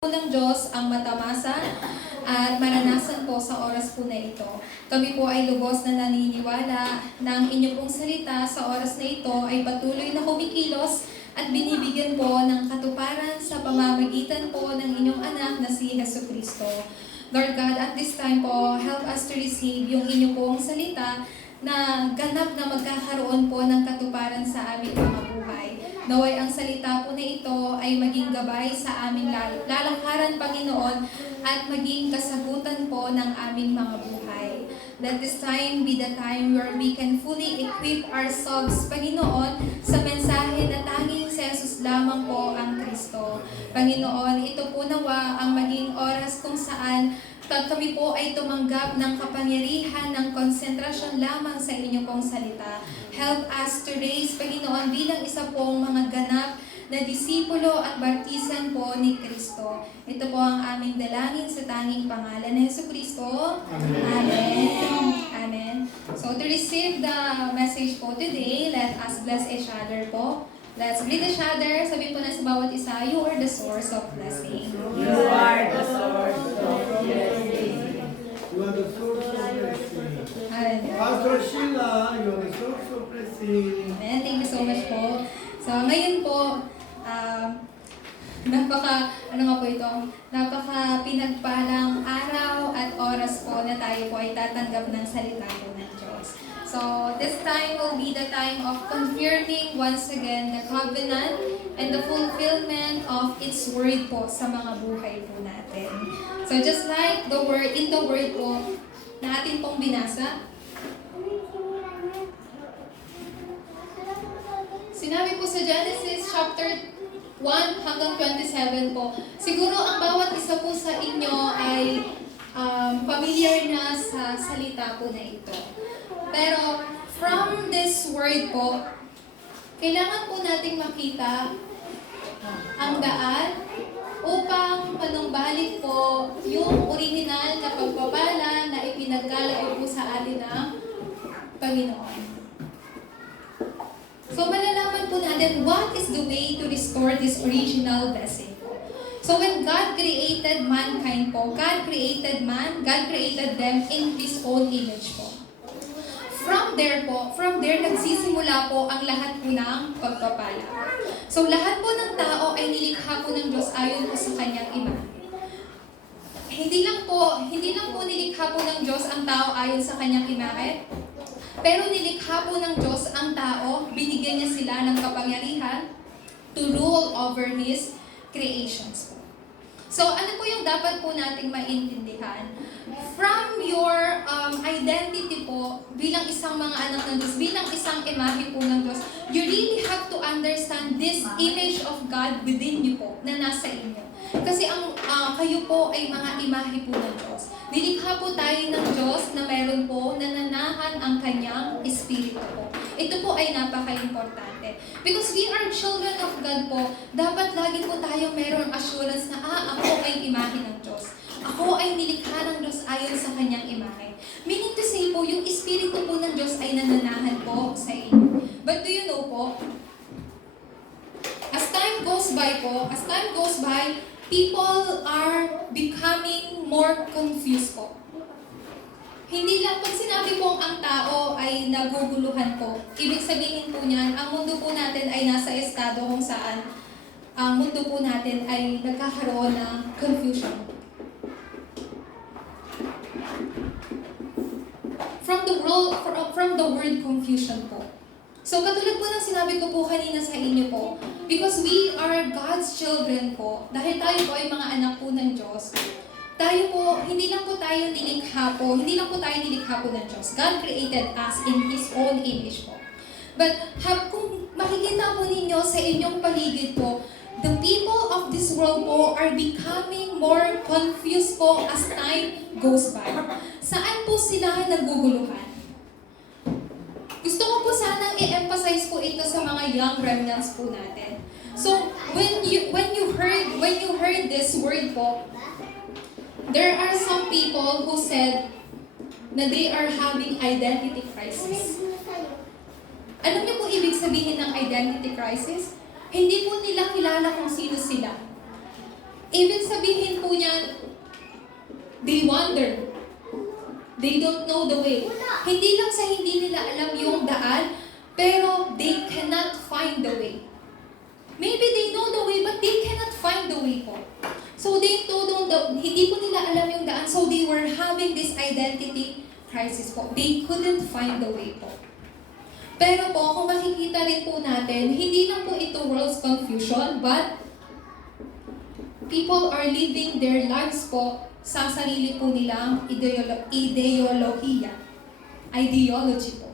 ng Diyos ang matamasa at maranasan po sa oras po na ito. Kami po ay lubos na naniniwala na ang inyo pong salita sa oras na ito ay patuloy na kumikilos at binibigyan po ng katuparan sa pamamagitan po ng inyong anak na si Jesucristo. Lord God, at this time po, help us to receive yung inyo pong salita na ganap na magkakaroon po ng katuparan sa aming mga buhay. Naway ang salita po na ito ay maging gabay sa aming lalakaran, Panginoon, at maging kasagutan po ng aming mga buhay. Let this time be the time where we can fully equip ourselves, Panginoon, sa mensahe na tanging si Jesus lamang po ang Kristo. Panginoon, ito po nawa ang maging oras kung saan kami po ay tumanggap ng kapangyarihan ng konsentrasyon lamang sa inyo pong salita. Help us to raise, Panginoon, bilang isa pong mga ganap na disipulo at bartisan po ni Kristo. Ito po ang aming dalangin sa tanging pangalan ni Jesucristo. Amen. Amen. So to receive the message po today, let us bless each other po. Let's greet each other. Sabihin po na sa bawat isa, you are the source of blessing. You are the source of blessing. You are the source of blessing. Amen. Pastor Sheila, you are the source of blessing. Amen. Thank you so much po. So ngayon po, napaka pinagpalang araw at oras po na tayo po ay tatanggap ng salita po ng Diyos. So this time will be the time of confirming once again the covenant and the fulfillment of its word po sa mga buhay po natin. So just like the word, in the word po na atin pong binasa, sinabi po sa Genesis chapter 1 hanggang 27 po, siguro ang bawat isa po sa inyo ay familiar na sa salita po na ito. Pero from this word po, kailangan po nating makita ang daan upang panumbalik po yung original na pagpapala na ipinagkaloob po sa atin ng Panginoon. So malalaman po natin what is the way to restore this original blessing. So when God created mankind po, God created man, God created them in His own image po. From there nagsisimula po ang lahat po ng pagpapala. So lahat po ng tao ay nilikha po ng Diyos ayon po sa kanyang imahe. Hindi lang po nilikha po ng Diyos ang tao ayon sa kanyang imahe, pero nilikha po ng Diyos ang tao, binigyan niya sila ng kapangyarihan to rule over His creations. So ano po yung dapat po nating maintindihan? From your identity po, bilang isang mga anak ng Diyos, bilang isang imahe po ng Diyos, you really have to understand this image of God within you po, na nasa inyo. Kasi kayo po ay mga imahe po ng Diyos. Nilikha po tayo ng Diyos na meron po nananahan ang kanyang espiritu po. Ito po ay napaka-importante. Because we are children of God po, dapat lagi po tayo meron assurance na ako ay imahe ng Diyos. Ako ay nilikha ng Diyos ayon sa kanyang imahe. Meaning to say po, yung espiritu po ng Diyos ay nananahan po sa inyo. But do you know po, as time goes by, people are becoming more confused po. Hindi lang pag sinabi pong ang tao ay naguguluhan po, ibig sabihin po niyan, ang mundo po natin ay nasa estado kung saan ang mundo po natin ay nagkakaroon ng confusion. From the word confusion po. So katulad po ng sinabi ko po kanina sa inyo po, because we are God's children po, dahil tayo po ay mga anak po ng Diyos, tayo po, hindi lang po tayo nilikha po ng Diyos. God created us in His own image po. But kung makikita po ninyo sa inyong paligid po, the people of this world po are becoming more confused po as time goes by. Saan po sila naguguluhan? Gusto ko po sanang i-emphasize po ito sa mga young remnants po natin. So, when you heard this word po, there are some people who said na they are having identity crisis. Alam niyo po ibig sabihin ng identity crisis? Hindi po nila kilala kung sino sila. Even sabihin po niya, they wander. They don't know the way. Hindi lang sa hindi nila alam yung daan, pero they cannot find the way. Maybe they know the way, but they cannot find the way po. So they hindi po nila alam yung daan, so they were having this identity crisis po. They couldn't find the way po. Pero po, kung makikita rin po natin, hindi lang po ito world's confusion, but people are living their lives po sa sarili po nilang ideology po.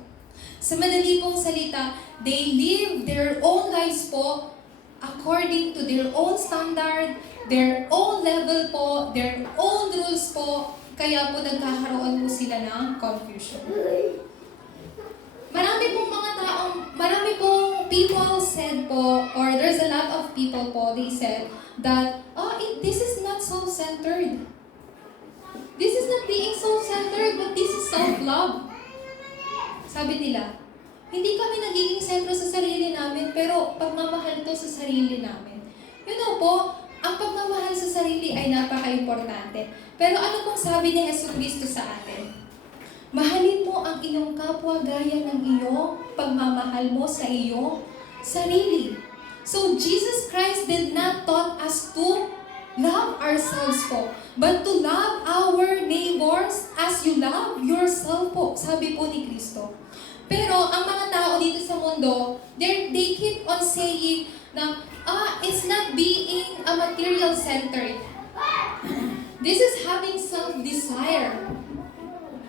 Sa madali pong salita, they live their own lives po according to their own standard, their own level po, their own rules po, kaya po nagkakaroon po sila ng confusion. Marami pong people said po, or there's a lot of people po, they said that, this is not self-centered. This is not being self-centered, but this is self-love. Sabi nila, hindi kami nagiging sentro sa sarili namin, pero pagmamahal to sa sarili namin. You know po, ang pagmamahal sa sarili ay napaka-importante. Pero ano pong sabi ni Jesucristo sa atin? Mahalin mo ang iyong kapwa gaya ng iyong pagmamahal mo sa iyong sarili. So Jesus Christ did not taught us to love ourselves po, but to love our neighbors as you love yourself po, sabi po ni Kristo. Pero ang mga tao dito sa mundo, they keep on saying na, it's not being a material-centered. This is having self-desire.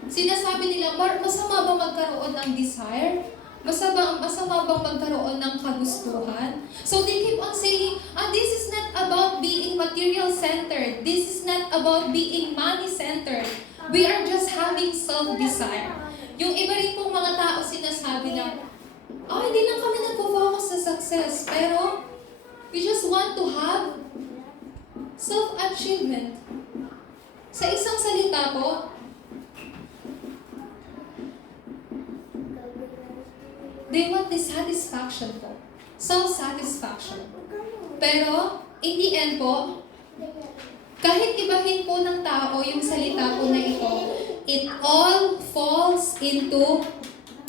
Sinasabi nila, masama ba magkaroon ng desire? Masama bang magkaroon ng kagustuhan? So they keep on saying, this is not about being material-centered. This is not about being money-centered. We are just having self-desire. Yung iba rin pong mga tao sinasabi na, hindi lang kami nagpo-focus sa success, pero we just want to have self-achievement. Sa isang salita po, they want the satisfaction po. Self-satisfaction. Pero, in the end po, kahit ibahin po ng tao yung salita po na ito, it all falls into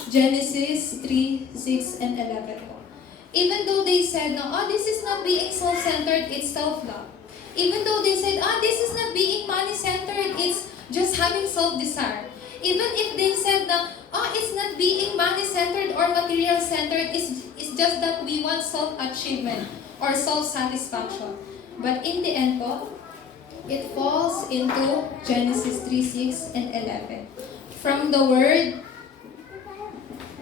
Genesis 3, 6, and 11 po. Even though they said, this is not being self-centered, it's self-love. Even though they said, this is not being money-centered, it's just having self-desire. Even if they said na, it's not being money-centered or material-centered, it's just that we want self-achievement or self-satisfaction. But in the end po, it falls into Genesis 3, 6, and 11. From the word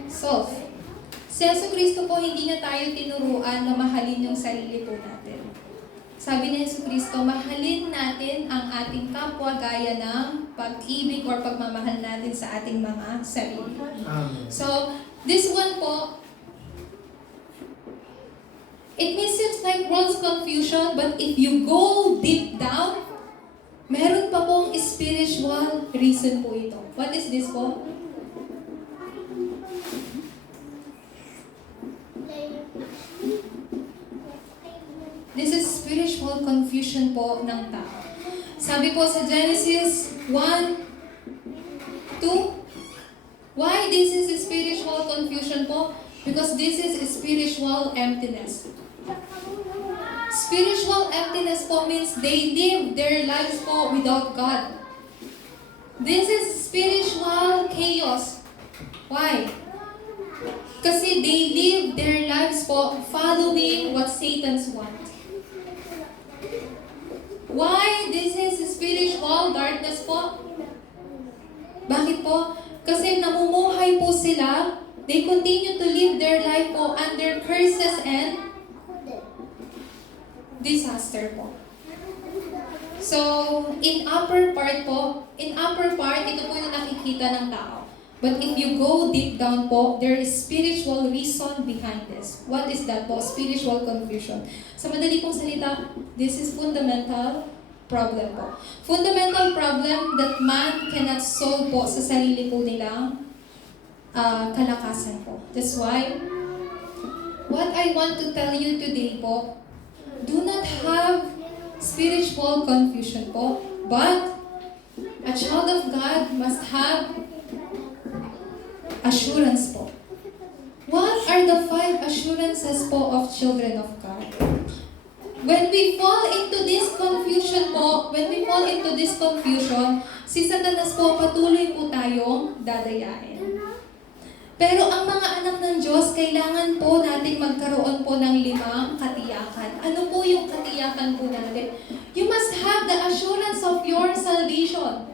self. Si Jesucristo po, hindi na tayo tinuruan na mahalin yung sarili po natin. Sabi ni Jesucristo, mahalin natin ang ating kapwa gaya ng pag-ibig or pagmamahal natin sa ating mga sarili. So, this one po, it may seem like world's confusion, but if you go deep down, meron pa pong spiritual reason po ito. What is this po? This is spiritual confusion po ng tao. Sabi po sa Genesis 1, 2, why this is spiritual confusion po? Because this is spiritual emptiness. Spiritual emptiness po means they live their lives po without God. This is spiritual chaos. Why? Kasi they live their lives po following what Satan's want. Why this is spiritual darkness po? Bakit po? Kasi namumuhay po sila, they continue to live their life po under curses and disaster po. So, in upper part, ito po yung nakikita ng tao. But if you go deep down po, there is spiritual reason behind this. What is that po? Spiritual confusion. Sa madali pong salita, this is fundamental problem po. Fundamental problem that man cannot solve po sa sarili po nilang kalakasan po. That's why, what I want to tell you today po, do not have spiritual confusion po. But a child of God must have assurance po. What are the 5 assurances po of children of God? When we fall into this confusion po, si Satanas po patuloy po tayong dadayain. Pero ang mga anak ng Diyos, kailangan po nating magkaroon po ng 5 katiyakan. Ano po yung katiyakan po natin? You must have the assurance of your salvation.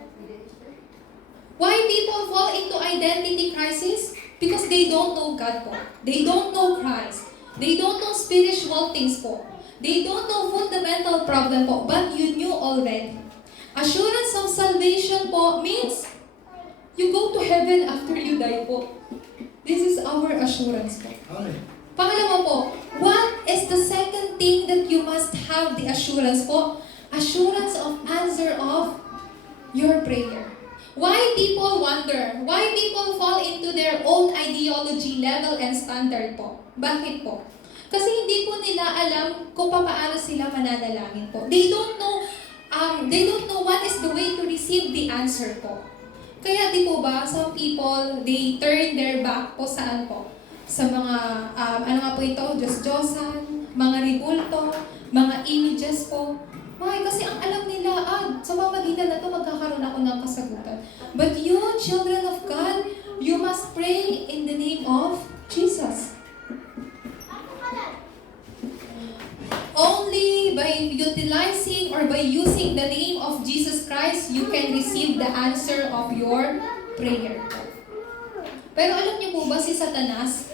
Why people fall into identity crisis? Because they don't know God po. They don't know Christ. They don't know spiritual things po. They don't know fundamental problem po. But you knew already. Assurance of salvation po means you go to heaven after you die po. This is our assurance po. Pangalawa po, what is the second thing that you must have the assurance po? Assurance of answer of your prayer. Why people wonder? Why people fall into their own ideology level and standard po? Bakit po? Kasi hindi po nila alam kung paano sila mananalangin po. They don't know what is the way to receive the answer po. Kaya di po ba, some people, they turn their back po saan po? Sa mga, ano nga po ito, Diyos-Diyosan, mga ribulto, mga images po. Why? Kasi ang alam nila, sa pamagitan na ito, magkakaroon ako ng kasagutan. But you, children of God, you must pray in the name of Jesus. Only by utilizing or by using the name of Jesus Christ, you can receive the answer of your prayer. Pero alam niyo po ba si Satanas?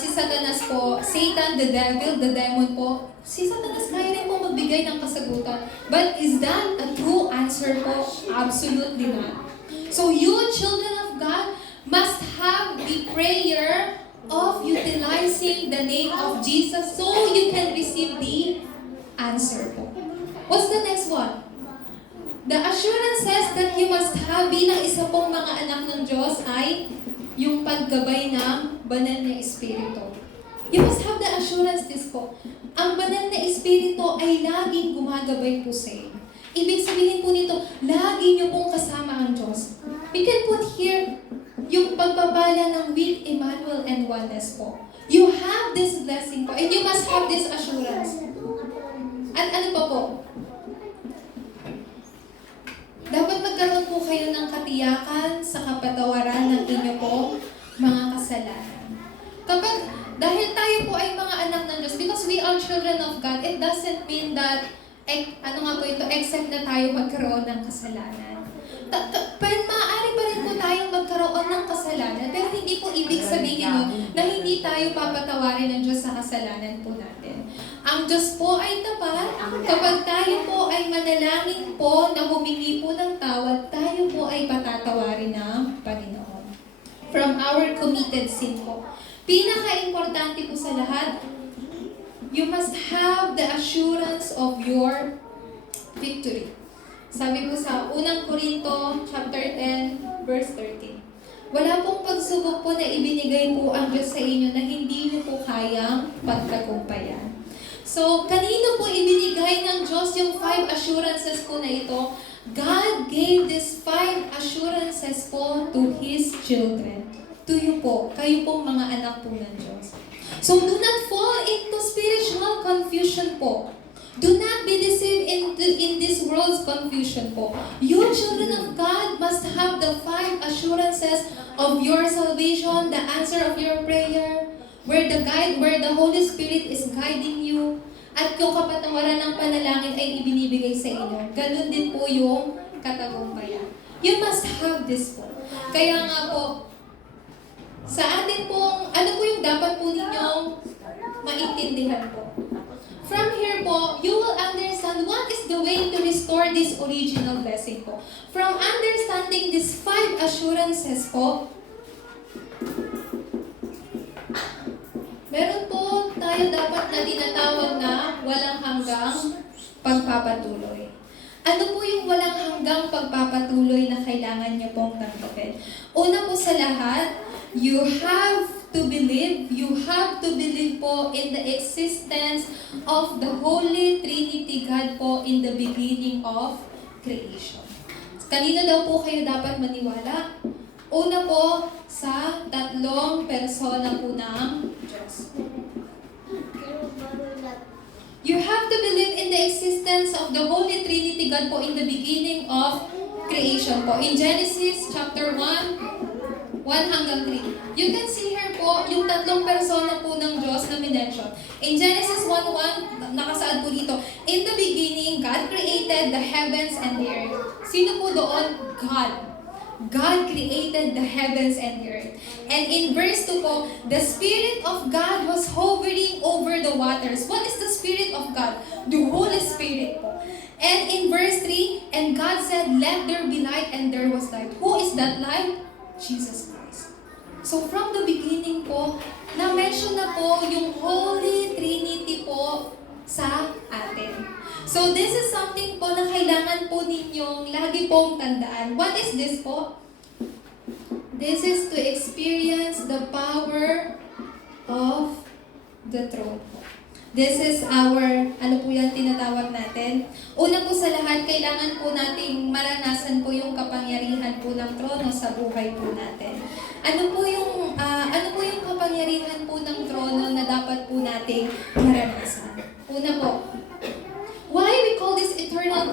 Si Satanas po, Satan, the devil, the demon po, si Satanas kaya rin po magbigay ng kasagutan. But is that a true answer po? Absolutely not. So you, children of God, must have the prayer of utilizing the name of Jesus so you can receive the answer po. What's the next one? The assurances that you must have bilang isa pong mga anak ng Diyos ay yung paggabay ng banal na Espiritu. You must have the assurance this po. Ang banal na Espiritu ay laging gumagabay po sa inyo. Ibig sabihin po nito, lagi niyo pong kasama ang Diyos. We can put here yung pagpapala ng with Emmanuel and oneness po. You have this blessing po and you must have this assurance. At ano pa po? Dapat magkaroon po kayo ng katiyakan sa kapatawaran ng inyo po mga kasalanan. Dahil tayo po ay mga anak ng Diyos, because we are children of God, it doesn't mean that, except na tayo magkaroon ng kasalanan. Maaari pa rin po tayong magkaroon ng kasalanan, pero hindi po ibig sabihin nun na hindi tayo papatawarin ng Diyos sa kasalanan po natin. Ang Diyos po ay tapat. Kapag tayo po ay manalangin po na humingi po ng tawad, tayo po ay patatawarin ng Panginoon. From our committed sin po. Pinaka-importante po sa lahat, you must have the assurance of your victory. Sabi po sa unang Korinto, chapter 10, verse 13. Wala pong pagsubok po na ibinigay po ang Diyos sa inyo na hindi niyo po kayang pagtagumpayan. So, kanino po ibinigay ng Diyos yung 5 assurances po na ito? God gave these 5 assurances po to His children. To you po, kayo pong mga anak po ng Diyos. So, do not fall into spiritual confusion po. Do not be deceived in this world's confusion po. You, children of God, must have the 5 assurances of your salvation, the answer of your prayer, where the Holy Spirit is guiding you, at yung kapatawaran ng panalangin ay ibinibigay sa inyo. Ganun din po yung katagumpayan. You must have this po. Kaya nga po, sa atin pong, ano po yung dapat po ninyong maintindihan po? From here po, you will understand what is the way to restore this original blessing po. From understanding these 5 assurances po, meron po tayo dapat na tinatawag na walang hanggang pagpapatuloy. Ano po yung walang hanggang pagpapatuloy na kailangan niyo pong tanggapin? Una po sa lahat, you have to believe po in the existence of the Holy Trinity God po in the beginning of creation. Kanino daw po kayo dapat maniwala? Una po sa tatlong persona po ng Diyos. You have to believe in the existence of the Holy Trinity God po in the beginning of creation po. In Genesis chapter 1 hanggang 3. You can see here po yung tatlong persona po ng Diyos na minention. In Genesis 1:1, nakasaad po dito, in the beginning, God created the heavens and the earth. Sino po doon? God. God created the heavens and the earth. And in verse 2 po, the Spirit of God was hovering over the waters. What is the Spirit of God? The Holy Spirit po. And in verse 3, and God said, let there be light, and there was light. Who is that light? Jesus Christ. So from the beginning po, na-mention na po yung Holy Trinity po sa atin. So this is something po na kailangan po ninyong lagi pong tandaan. What is this po? This is to experience the power of the throne po. This is our, ano po yan tinatawag natin? Una po sa lahat, kailangan po nating maranasan po yung kapangyarihan po ng trono sa buhay po natin. Ano po yung kapangyarihan po ng trono na dapat po nating maranasan? Una po, why we call this eternal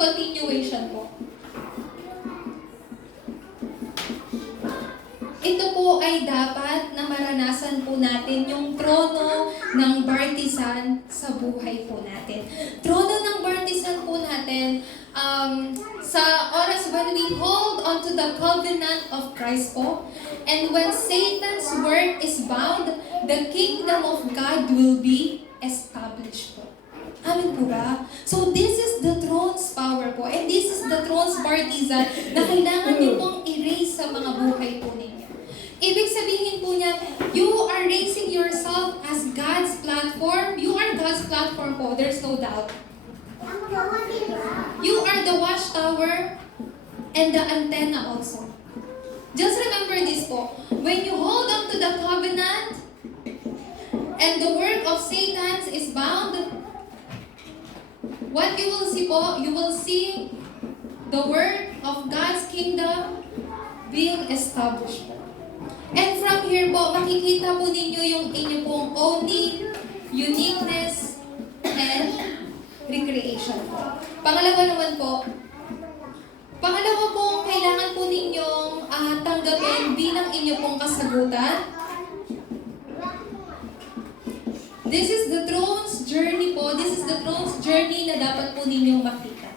continuation po? Ito po ay dapat na maranasan po natin yung trono ng bartisan sa buhay po natin. Trono ng bartisan po natin, sa oras when we hold onto the covenant of Christ po, and when Satan's work is bound, the kingdom of God will be established po. Amin po ba? So this is the throne's power po, and this is the throne's partisan na kailangan niyo pong i-raise sa mga buhay po ninyo. Ibig sabihin po niya, you are raising yourself as God's platform. You are God's platform po, there's no doubt. You are the watchtower and the antenna also. Just remember this po, when you hold on to the covenant and the work of Satan is bound, what you will see po, you will see the work of God's kingdom being established po. And from here po, makikita po ninyo yung inyo pong only uniqueness and recreation po. Pangalawa po, kailangan po ninyong tanggapin bilang inyo pong kasagutan. This is the throne's journey po. This is the throne's journey na dapat po ninyong makita.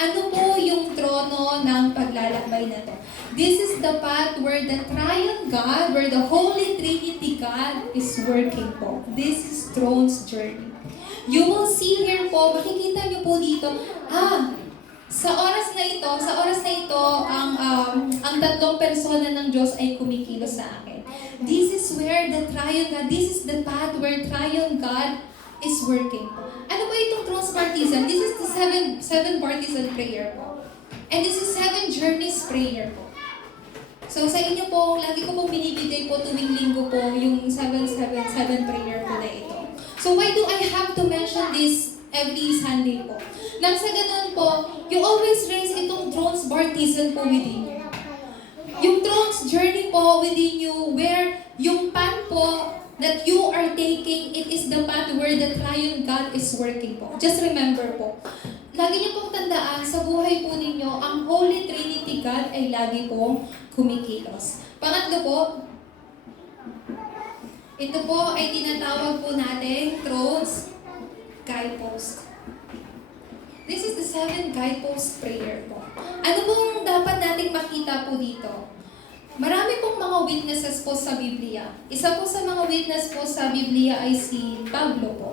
Ano po yung trono ng paglalakbay na to? This is the path where the triune God, where the Holy Trinity God is working po. This is throne's journey. You will see here po, makikita niyo po dito, sa oras na ito, ang tatlong persona ng Diyos ay kumikilos sa akin. This is where the triune God, this is the path where triune God is working po. Ano ba itong throne's partisan? This is the seven partisan prayer po. And this is 7 journeys prayer po. So sa inyo po, lagi ko pong binibigay po tuwing linggo po yung 777 prayer po na ito. So why do I have to mention this every Sunday po? Nang sa ganun po, you always raise itong throne's partisan po within you. Yung throne's journey po within you, where yung path po that you are taking, it is the path where the triune God is working po. Just remember po, lagi niyo pong tandaan, sa buhay po ninyo, ang Holy Trinity God ay lagi pong kumikilos. Pangatlo po, ito po ay tinatawag po natin throne's guidepost. This is the 7 guidepost prayer po. Ano pong dapat nating makita po dito? Marami pong mga witnesses po sa Biblia. Isa po sa mga witness po sa Biblia ay si Pablo po.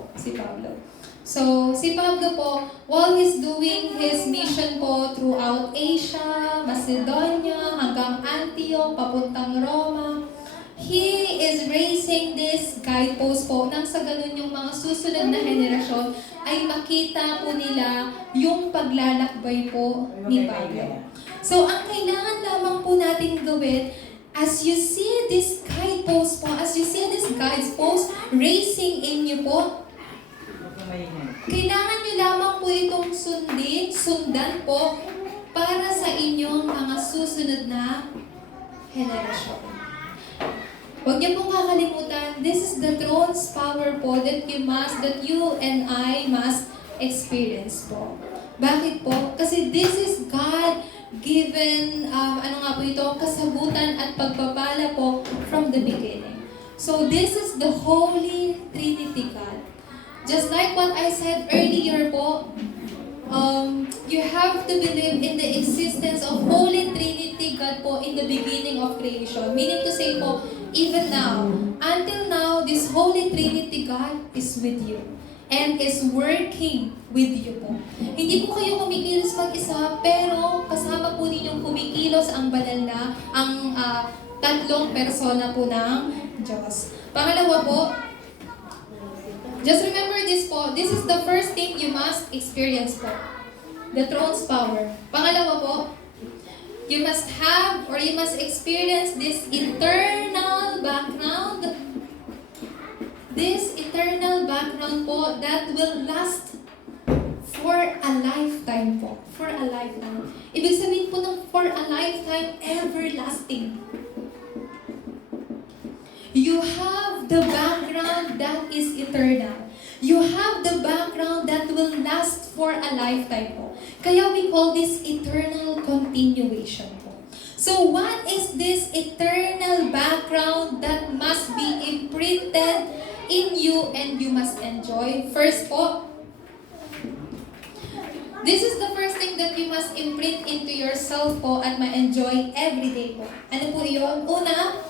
So, si Pablo po, while he's doing his mission po throughout Asia, Macedonia, hanggang Antioch, papuntang Roma, he is raising this guidepost po nang sa ganun yung mga susunod na henerasyon ay makita po nila yung paglalakbay po ni Pablo. So, ang kailangan lamang po natin gawin, as you see this guidepost po, as you see this guidepost racing in you po, kailangan nyo lamang po itong sundan po para sa inyong mga susunod na henerasyon. Huwag niyo pong kakalimutan, this is the throne's power po that you and I must experience po. Bakit po? Kasi this is God given, kasagutan at pagpapala po from the beginning. So this is the Holy Trinity God. Just like what I said earlier po, you have to believe in the existence of Holy Trinity God po in the beginning of creation. Meaning to say po, even now, until now, this Holy Trinity God is with you and is working with you po. Hindi po kayo kumikilos mag-isa, pero kasama po ninyong kumikilos ang banal na, ang tatlong persona po ng Diyos. Pangalawa po, just remember this po, this is the first thing you must experience po. The throne's power. Pangalawa po, you must have or you must experience this eternal background. This eternal background po that will last for a lifetime po. For a lifetime. Ibig sabihin po ng for a lifetime, everlasting. You have the background that is eternal. You have the background that will last for a lifetime po. Kaya we call this eternal continuation po. So what is this eternal background that must be imprinted in you and you must enjoy? First po, this is the first thing that you must imprint into yourself po at ma-enjoy every day po. Ano po yun? Una,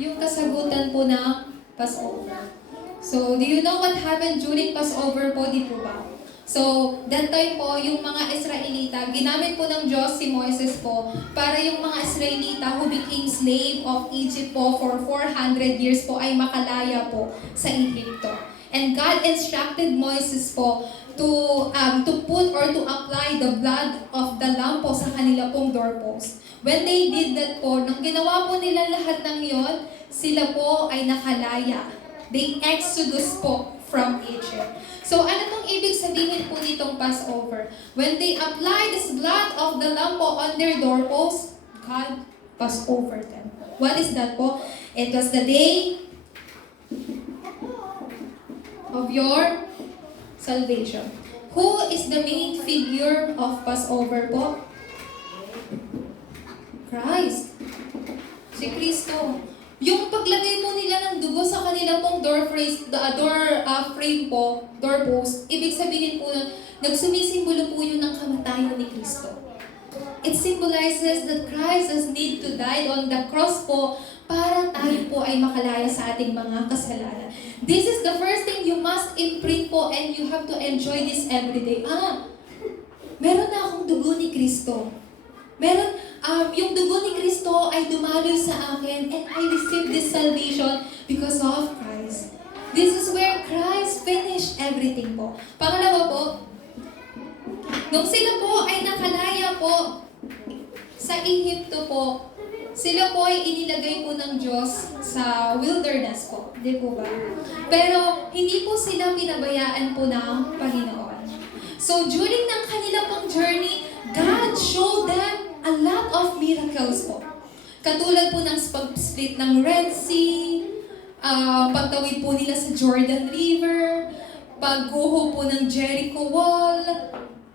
yung kasagutan po ng Passover. So, do you know what happened during Passover po? Di po ba? So, that time po, yung mga Israelita, ginamit po ng Diyos si Moises po para yung mga Israelita who became slave of Egypt po for 400 years po ay makalaya po sa Egypto. And God instructed Moises po to put or to apply the blood of the lamb po sa kanila pong doorpost. When they did that po, nung ginawa po nila lahat ng yon, sila po ay nakalaya. They exodus po from Egypt. So ano pong ibig sabihin po nitong Passover? When they apply this blood of the lamb po on their doorpost, God passed over them. What is that po? It was the day of your salvation. Who is the main figure of Passover po? Christ. Si Kristo. Yung paglagay po nila ng dugo sa kanila pong doorpost, ibig sabihin po nun, nagsumisimbolo po yun ng kamatayan ni Kristo. It symbolizes that Christ has need to die on the cross po para tayo po ay makalaya sa ating mga kasalanan. This is the first thing you must imprint po and you have to enjoy this every day. Meron na akong dugo ni Kristo. Yung dugo ni Kristo ay dumaloy sa akin and I received this salvation because of Christ. This is where Christ finished everything po. Pangalawa po, nung sila po ay nakalaya po sa Ehipto po, sila po ay inilagay po ng Diyos sa wilderness po. Di po ba? Pero hindi po sila pinabayaan po ng Panginoon. So during ng kanila pong journey, God showed them a lot of miracles po. Katulad po ng pag-split ng Red Sea, pagtawid po nila sa Jordan River, pagguho po ng Jericho Wall.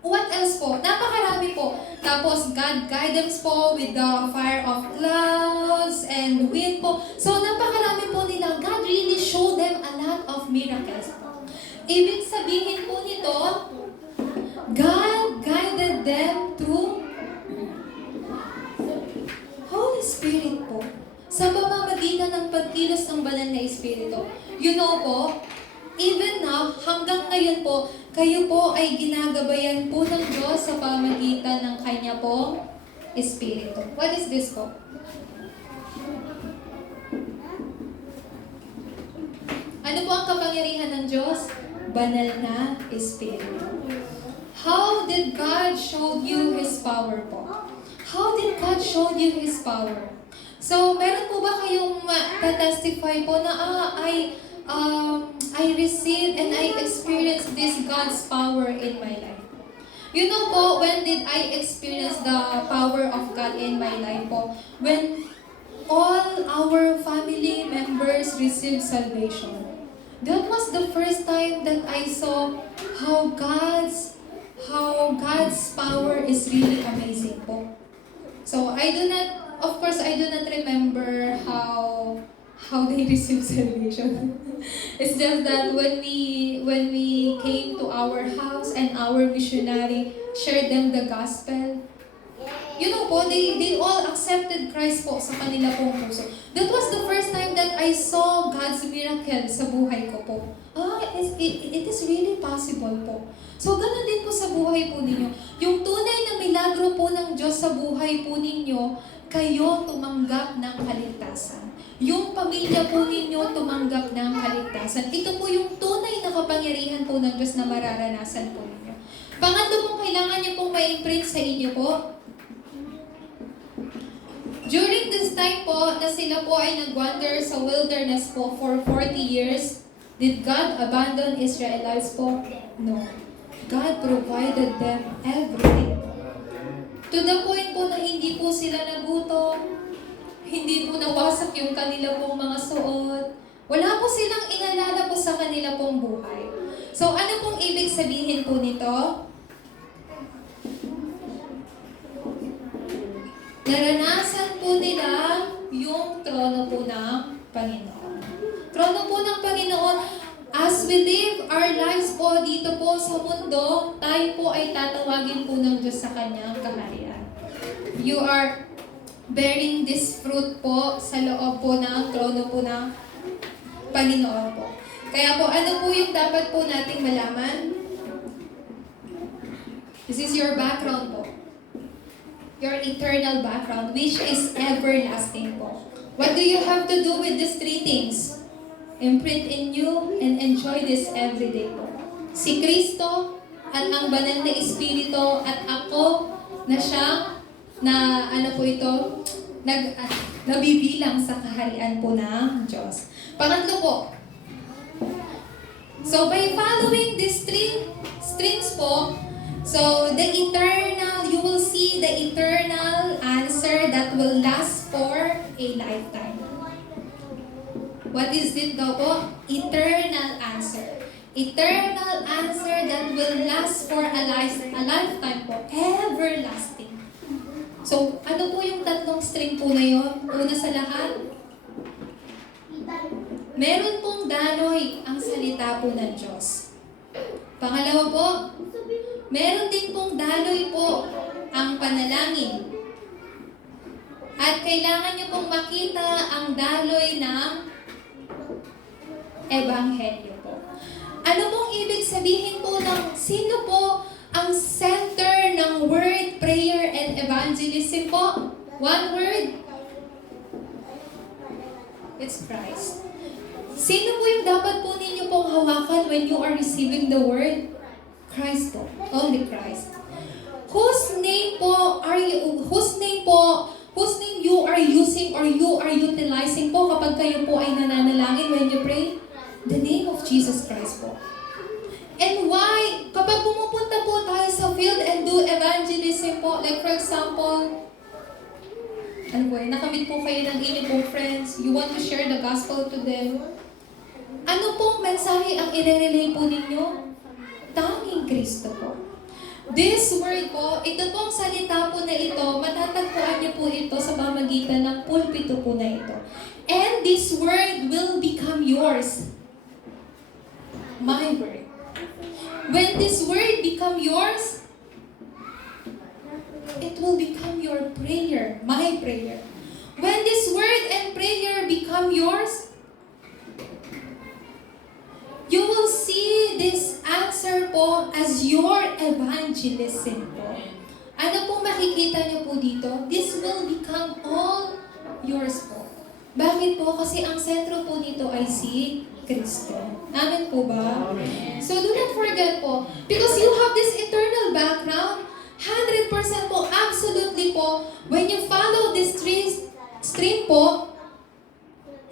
What else po? Napakarami po. Tapos God guidance po with the fire of clouds and wind po. So napakarami po nila. God really showed them a lot of miracles po. Ibig sabihin po nito, God guided them through Holy Spirit po. Sa pamamagitan ng pagkilos ng banal na Espiritu. You know po, even now, hanggang ngayon po, kayo po ay ginagabayan po ng Diyos sa pamamagitan ng Kanya pong Espiritu. What is this po? Ano po ang kapangyarihan ng Diyos? Banal na Espiritu. How did God show you His power po? How did God show you His power? So, meron po ba kayong testify po na, I received and I experienced this God's power in my life? You know po, when did I experience the power of God in my life po? When all our family members received salvation. That was the first time that I saw how God's power is really amazing po. So I do not remember how they received salvation. It's just that when we came to our house and our missionary shared them the gospel, you know po, they all accepted Christ po sa kanila pong puso. That was the first time that I saw God's miracle sa buhay ko po. It is really possible po. So, ganun din po sa buhay po ninyo. Yung tunay na milagro po ng Diyos sa buhay po ninyo, kayo tumanggap ng kaligtasan. Yung pamilya po ninyo tumanggap ng kaligtasan. Ito po yung tunay na kapangyarihan po ng Diyos na mararanasan po ninyo. Pangatlo pong kailangan niyo pong ma-imprint sa inyo po. During this time po, na sila po ay nag-wander sa wilderness po for 40 years, did God abandon Israelites po? No. God provided them everything. To the point po na hindi po sila nagutom, hindi po nawasak yung kanila pong mga suot, wala po silang inalala po sa kanila pong buhay. So ano pong ibig sabihin po nito? Naranasan po nila yung trono po ng Panginoon. Trono po ng Panginoon, as we live our lives po dito po sa mundo, tayo po ay tatawagin po ng Diyos sa Kanyang kaharian. You are bearing this fruit po sa loob po ng trono po ng Panginoon po. Kaya po, ano po yung dapat po nating malaman? This is your background po. Your eternal background, which is everlasting po. What do you have to do with these three things? Imprint in you and enjoy this everyday po. Si Kristo at ang banal na Espiritu at ako na siya na ano po ito, nabibilang sa kaharian po ng Diyos. Pangatlo po. So by following these three strings po, so you will see the eternal answer that will last for a lifetime. What is it daw po? Eternal answer. Eternal answer that will last for a lifetime po. Everlasting. So, ano po yung tatlong string po na yun? Una sa lahat, meron pong daloy ang salita po ng Diyos. Pangalawa po, meron din pong daloy po ang panalangin. At kailangan niyo pong makita ang daloy ng Ebanghelyo po. Ano pong ibig sabihin po ng sino po ang center ng word, prayer, and evangelism po? One word? It's Christ. Sino po yung dapat po ninyo pong hawakan when you are receiving the word? Christ po. Only Christ. Whose name you are using or you are utilizing po kapag kayo po ay nananalangin when you pray? The name of Jesus Christ po. And why? Kapag pumupunta po tayo sa field and do evangelism po, like for example, nakamit po kayo ng inyong pong friends, you want to share the gospel to them. Ano pong mensahe ang i-relay po ninyo? Tanging Kristo po. This word po, ito pong salita po na ito, matatagpuan niyo po ito sa pamamagitan ng pulpito po na ito. And this word will become yours. My word. When this word become yours, it will become your prayer, my prayer. When this word and prayer become yours, you will see this answer po as your evangelism po. Ano pong makikita niyo po dito? This will become all yours po. Bakit po? Kasi ang sentro po nito ay si Kristo. Amen po ba? So do not forget po, because you have this eternal background, 100% po, absolutely po, po, when you follow this stream po,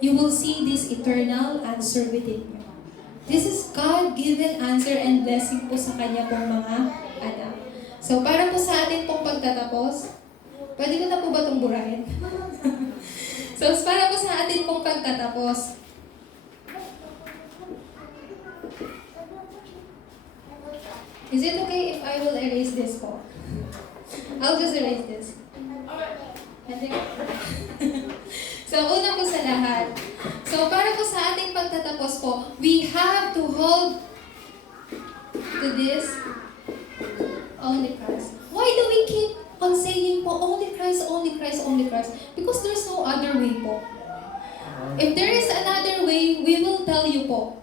you will see this eternal answer within you. This is God-given answer and blessing po sa kanya pong mga anak. So, para po sa atin pong pagtatapos, pwede ko na po ba itong burahin? So, para po sa atin pong pagtatapos, is it okay if I will erase this po? I'll just erase this. So, una po sa lahat. So, para po sa ating pagtatapos po, we have to hold to this only Christ. Why do we keep on saying po, only Christ, only Christ, only Christ? Because there's no other way po. If there is another way, we will tell you po.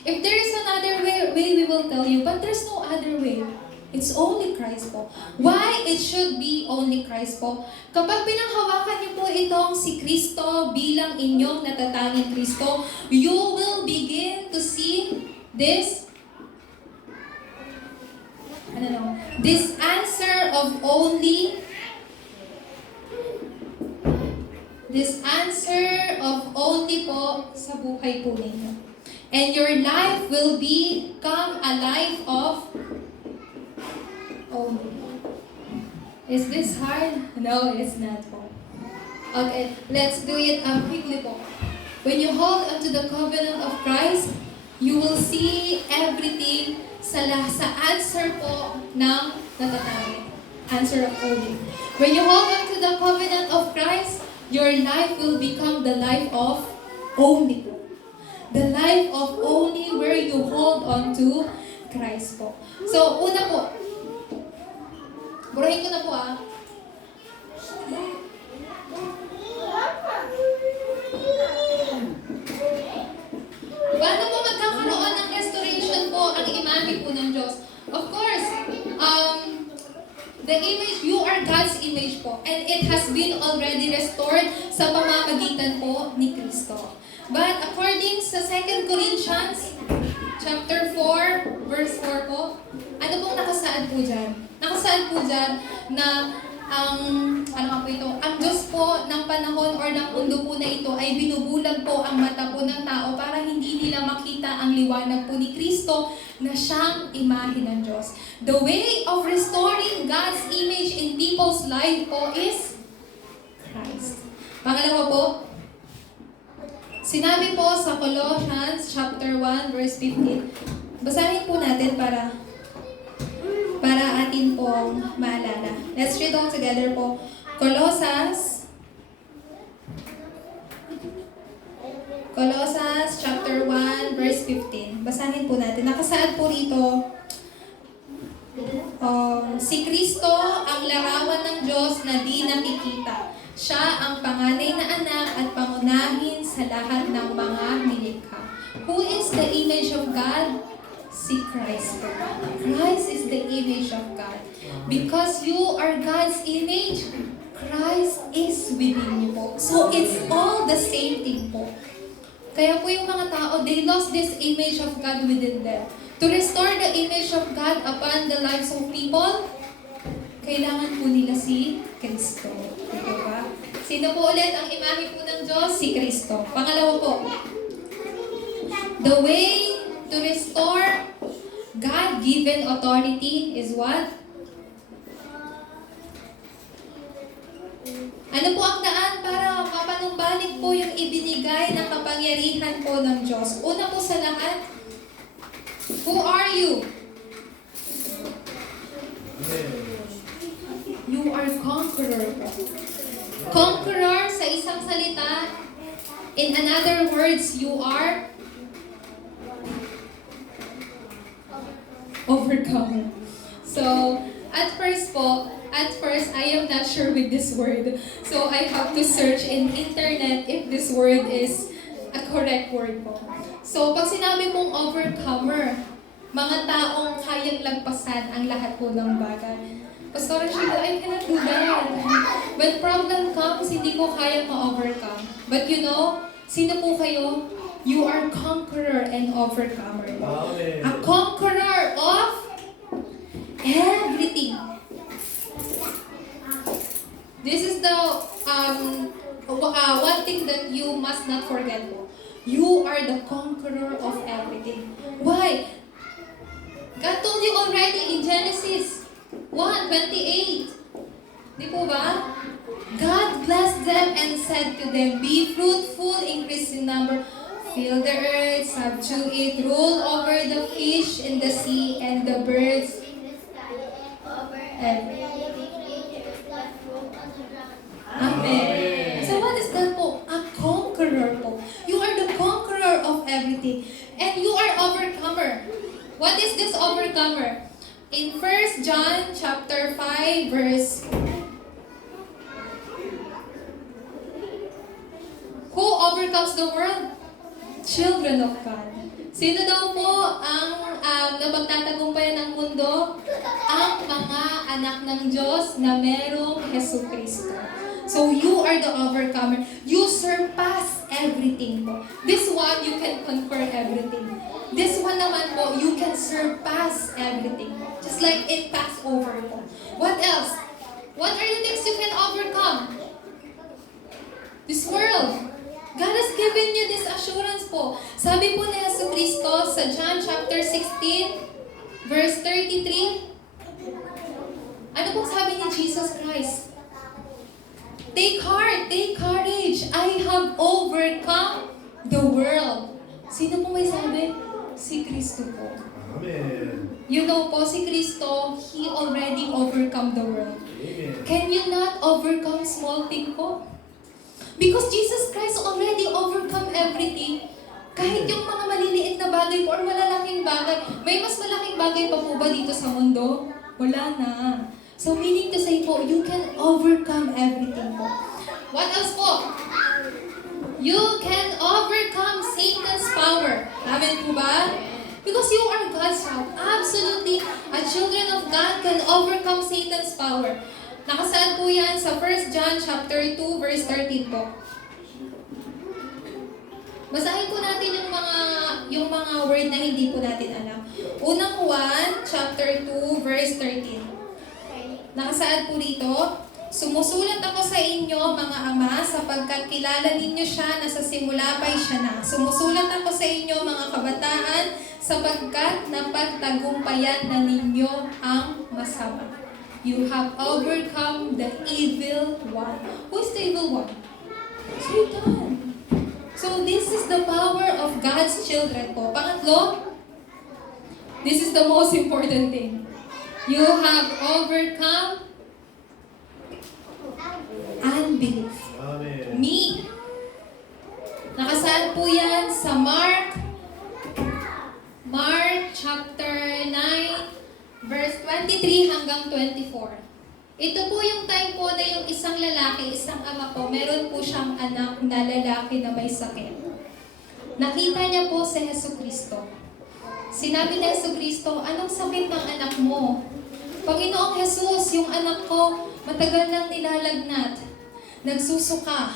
If there is another way, we will tell you. But there's no other way. It's only Christ po. Why it should be only Christ po? Kapag pinanghawakan niyo po itong si Kristo bilang inyong natatanging Kristo, you will begin to see this this answer of only po sa buhay po ninyo. And your life will become a life of only. Is this hard? No, it's not po. Okay, let's do it quickly po. When you hold onto the covenant of Christ, you will see everything sa answer po ng natatanging. Answer of only. When you hold onto the covenant of Christ, your life will become the life of only po. The life of only where you hold on to Christ po. So, una po, burahin ko na po Paano po magkakaroon ng restoration po ang imahe po ng Diyos? Of course, the image, you are God's image po. And it has been already restored sa pamamagitan po ni Kristo. But according sa 2 Corinthians, chapter 4, verse 4 po, ano pong nakasaad po dyan? Nakasaad po dyan na ang Diyos po ng panahon or ng mundo po na ito ay binubulag po ang mata po ng tao para hindi nila makita ang liwanag po ni Kristo na siyang imahe ng Diyos. The way of restoring God's image in people's life po is Christ. Pangalawa po, sinabi po sa Colossians chapter 1 verse 15. Basahin po natin para atin pong maalala. Let's read all together po. Colossians chapter 1 verse 15. Basahin po natin. Nakasaad po rito, si Kristo ang larawan ng Diyos na di nakikita. Siya ang panganay na anak at pangunahin sa lahat ng mga nilikha. Who is the image of God? Si Christ. Christ is the image of God. Because you are God's image, Christ is within you po. So it's all the same thing po. Kaya po yung mga tao, they lost this image of God within them. To restore the image of God upon the lives of people, kailangan po nila si Kristo. Ito ba? Sino po ulit ang imahe po ng Diyos? Si Kristo. Pangalawa po, the way to restore God-given authority is what? Ano po ang daan para mapanumbalik po yung ibinigay na kapangyarihan po ng Diyos? Una po sa lahat, who are you? You are conqueror po. Conqueror sa isang salita, in another words, you are overcomer. So, at first, I am not sure with this word. So, I have to search in internet if this word is a correct word po. So, pag sinabi mong overcomer, mga taong kayang lagpasan ang lahat po ng bagay. Pastor Sheila, I cannot do that. When problem comes, hindi ko kaya ma-overcome. But you know, sino po kayo? You are conqueror and overcomer. A conqueror of everything. you must not forget po. You are the conqueror of everything. Why? God told you already in Genesis 1:28. Di po ba? God blessed them and said to them, "Be fruitful, increase in number, fill the earth, subdue it, rule over the fish in the sea and the birds." Amen. So what is that po? A conqueror po. You are the conqueror of everything. And you are overcomer. What is this overcomer? In 1 John chapter 5 verse, who overcomes the world? Children of God. Sino daw po ang napagtatagumpayan ng mundo? Ang mga anak ng Diyos na merong Jesucristo. So you are the overcomer. You surpass everything po. This one, you can conquer everything. This one naman po, you can surpass everything. Just like it passed over po. What else? What are the things you can overcome? This world. God has given you this assurance po. Sabi po ni Jesucristo sa John chapter 16, verse 33. Ano pong sabi ni Jesus Christ? Take heart, take courage. I have overcome the world. Sino po may sabi? Si Kristo po. Amen. You know po, si Kristo, He already overcome the world. Amen. Can you not overcome small thing po? Because Jesus Christ already overcome everything. Kahit yung mga maliliit na bagay po or malalaking bagay, may mas malaking bagay pa po ba dito sa mundo? Wala na. So meaning to say po, you can overcome everything po. What else po? You can overcome Satan's power. Amen po ba? Because you are God's child. Absolutely, a children of God can overcome Satan's power. Nakasaad po yan sa 1 John chapter 2 verse 13 po. Basahin po natin yung mga word na hindi po natin alam. Unang 1 chapter 2 verse 13. Nakasaad po rito, "Sumusulat ako sa inyo, mga ama, sapagkat kilala ninyo siya na sa simula pa'y siya na. Sumusulat ako sa inyo, mga kabataan, sapagkat napagtagumpayan na ninyo ang masama. You have overcome the evil one." Who is the evil one? Satan. So this is the power of God's children po. Pangatlo, this is the most important thing. You have overcome unbelief. Amen. Me. Nakasaad po yan sa Mark chapter 9, verse 23 hanggang 24. Ito po yung time po na yung isang lalaki, isang ama po, meron po siyang anak na lalaki na may sakit. Nakita niya po si Jesucristo. Sinabi ni Jesucristo, "Anong sakit ng anak mo?" "Panginoong Jesus, yung anak ko, matagal nang nilalagnat. Nagsusuka."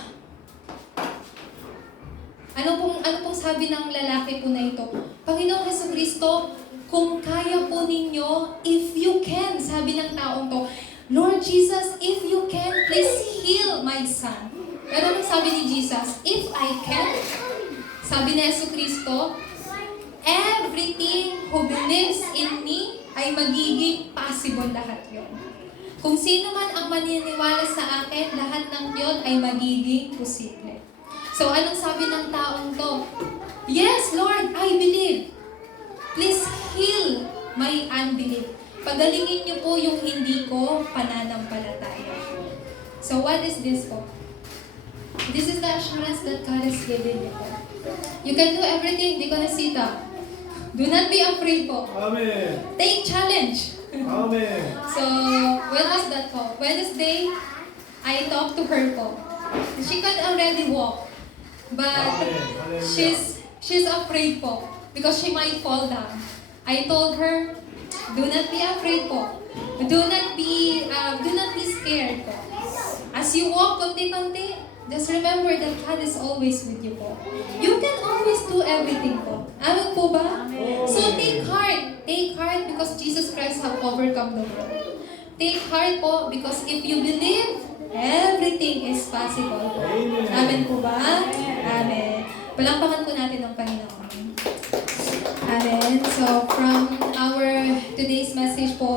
Ano pong sabi ng lalaki po na ito? "Panginoong Jesucristo, kung kaya po ninyo, if you can," sabi ng taong to, "Lord Jesus, if you can, please heal my son." Pero anong sabi ni Jesus? "If I can," sabi ni Jesucristo, "everything who believes in me ay magiging possible lahat yon. Kung sino man ang maniniwala sa akin, lahat ng yon ay magiging posible." So anong sabi ng taong to? "Yes, Lord, I believe. Please heal my unbelief. Pagalingin niyo po yung hindi ko pananampalataya." So what is this po? This is the assurance that God has given you po. You can do everything, di ko nasita. Do not be afraid po. Amen. Take challenge. Amen. So, when was that po? Wednesday, I talked to her po. She can already walk. But Amen. she's afraid po. Because she might fall down. I told her, do not be afraid po. Do not be scared po. As you walk konti-konti, just remember that God is always with you po. You can always do everything po. Amen po ba? So take heart. Take heart because Jesus Christ have overcome the world. Take heart po because if you believe, everything is possible po. Amen. Amen po ba? Amen. Palakpakan po natin ang Panginoon. Amen. So, from our today's message po,